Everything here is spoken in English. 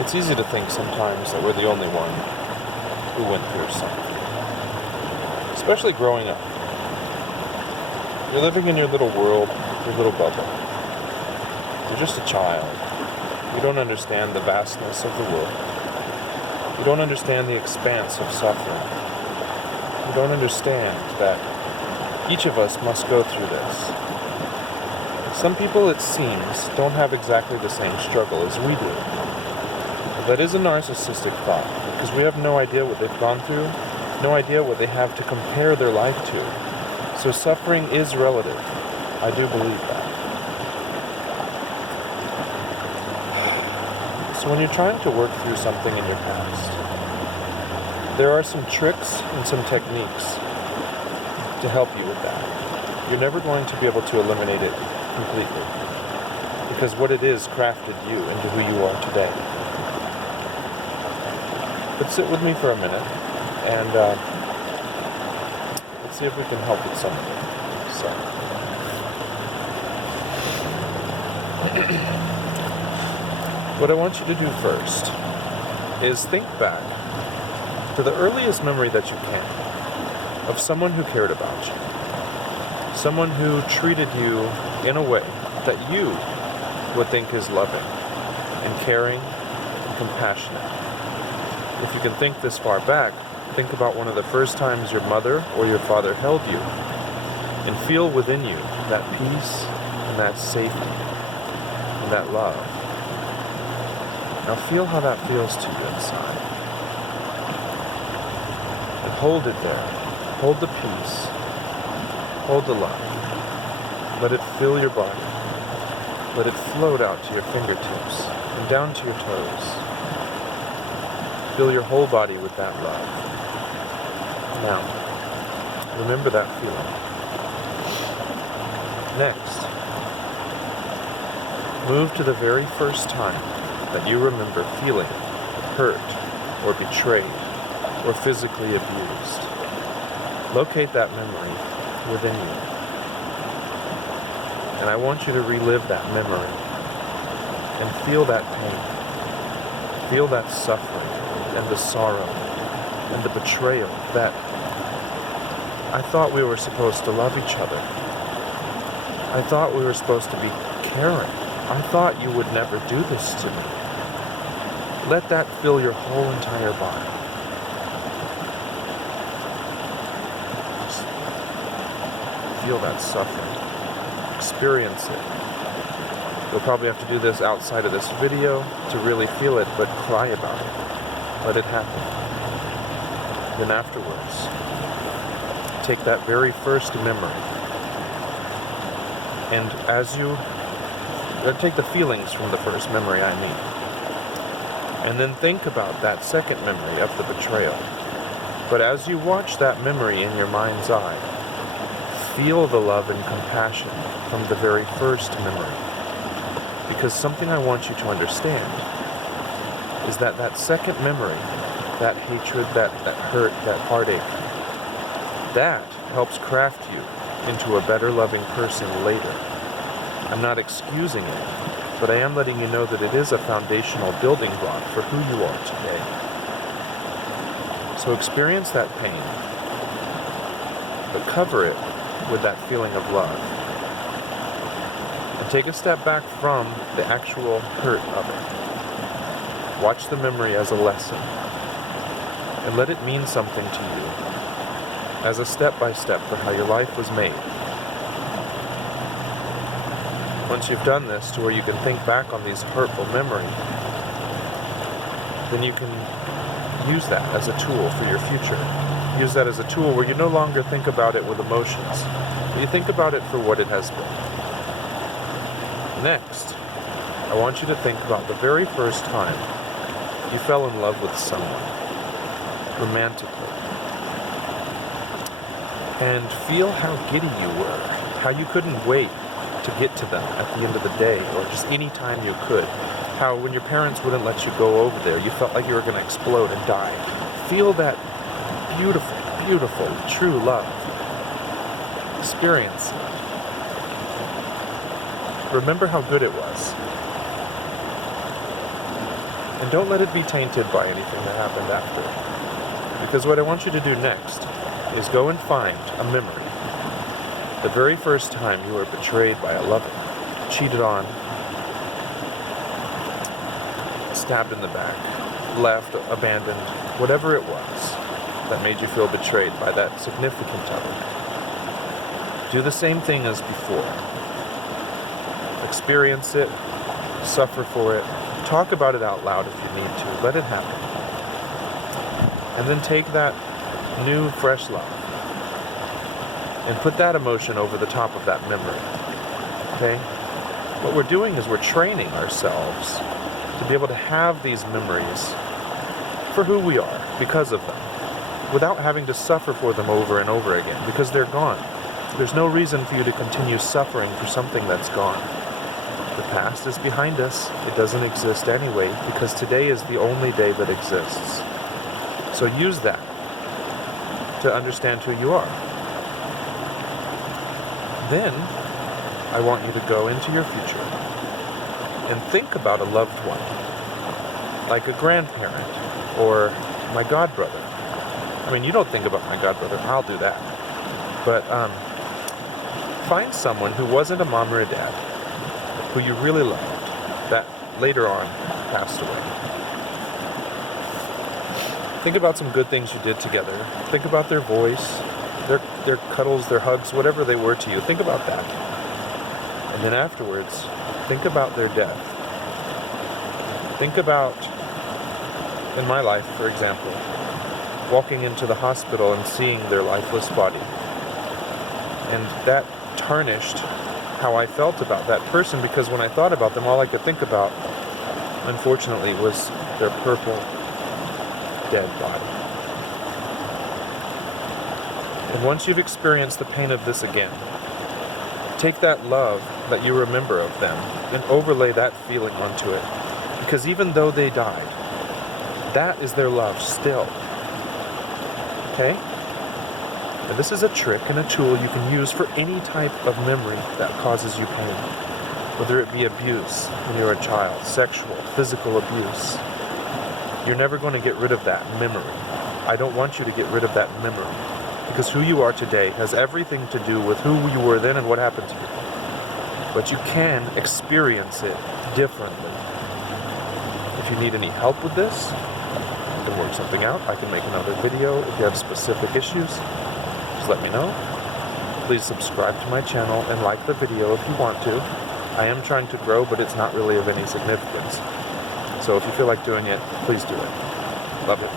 it's easy to think sometimes that we're the only one who went through something. Especially growing up. You're living in your little world, your little bubble. You're just a child. You don't understand the vastness of the world. You don't understand the expanse of suffering. You don't understand that each of us must go through this. Some people, it seems, don't have exactly the same struggle as we do. That is a narcissistic thought, because we have no idea what they've gone through, no idea what they have to compare their life to. So suffering is relative. I do believe that. So when you're trying to work through something in your past, there are some tricks and some techniques to help you with that. You're never going to be able to eliminate it completely, because what it is crafted you into who you are today. But sit with me for a minute, and let's see if we can help with something. So, what I want you to do first is think back to the earliest memory that you can of someone who cared about you, someone who treated you in a way that you would think is loving and caring and compassionate. If you can think this far back, think about one of the first times your mother or your father held you, and feel within you that peace and that safety and that love. Now feel how that feels to you inside. And hold it there. Hold the peace. Hold the love. Let it fill your body. Let it float out to your fingertips and down to your toes. Fill your whole body with that love. Now, remember that feeling. Next, move to the very first time that you remember feeling hurt or betrayed or physically abused. Locate that memory within you. And I want you to relive that memory and feel that pain. Feel that suffering and the sorrow and the betrayal that I thought we were supposed to love each other. I thought we were supposed to be caring. I thought you would never do this to me. Let that fill your whole entire body. Just feel that suffering. Experience it. You'll probably have to do this outside of this video to really feel it, but cry about it. Let it happen. Then afterwards, take that very first memory, and as you take the feelings from the first memory, and then think about that second memory of the betrayal. But as you watch that memory in your mind's eye, feel the love and compassion from the very first memory. Because something I want you to understand is that that second memory, that hatred, that hurt, that heartache, that helps craft you into a better loving person later. I'm not excusing it, but I am letting you know that it is a foundational building block for who you are today. So experience that pain, but cover it with that feeling of love. And take a step back from the actual hurt of it. Watch the memory as a lesson, and let it mean something to you, as a step-by-step for how your life was made. Once you've done this to where you can think back on these hurtful memories, then you can use that as a tool for your future. Use that as a tool where you no longer think about it with emotions, but you think about it for what it has been. Next, I want you to think about the very first time you fell in love with someone, romantically. And feel how giddy you were, how you couldn't wait to get to them at the end of the day, or just any time you could. How when your parents wouldn't let you go over there, you felt like you were going to explode and die. Feel that beautiful, beautiful, true love. Experience it. Remember how good it was. And don't let it be tainted by anything that happened after. Because what I want you to do next is go and find a memory. The very first time you were betrayed by a lover, cheated on, stabbed in the back, left, abandoned, whatever it was that made you feel betrayed by that significant other. Do the same thing as before. Experience it, suffer for it, talk about it out loud if you need to, let it happen. And then take that new, fresh love and put that emotion over the top of that memory. Okay? What we're doing is we're training ourselves to be able to have these memories for who we are, because of them, without having to suffer for them over and over again, because they're gone. There's no reason for you to continue suffering for something that's gone. The past is behind us. It doesn't exist anyway, because today is the only day that exists. So use that to understand who you are. Then, I want you to go into your future and think about a loved one, like a grandparent or my godbrother. I mean, you don't think about my godbrother, I'll do that. But find someone who wasn't a mom or a dad, who you really loved, that later on passed away. Think about some good things you did together. Think about their voice, their cuddles, their hugs, whatever they were to you. Think about that. And then afterwards, think about their death. Think about, in my life, for example, walking into the hospital and seeing their lifeless body. And that tarnished how I felt about that person, because when I thought about them, all I could think about, unfortunately, was their purple, dead body. And once you've experienced the pain of this again, take that love that you remember of them and overlay that feeling onto it. Because even though they died, that is their love still. Okay? And this is a trick and a tool you can use for any type of memory that causes you pain. Whether it be abuse when you're a child, sexual, physical abuse. You're never going to get rid of that memory. I don't want you to get rid of that memory. Because who you are today has everything to do with who you were then and what happened to you. But you can experience it differently. If you need any help with this, I can work something out. I can make another video. If you have specific issues, just let me know. Please subscribe to my channel and like the video if you want to. I am trying to grow, but it's not really of any significance. So if you feel like doing it, please do it. Love it.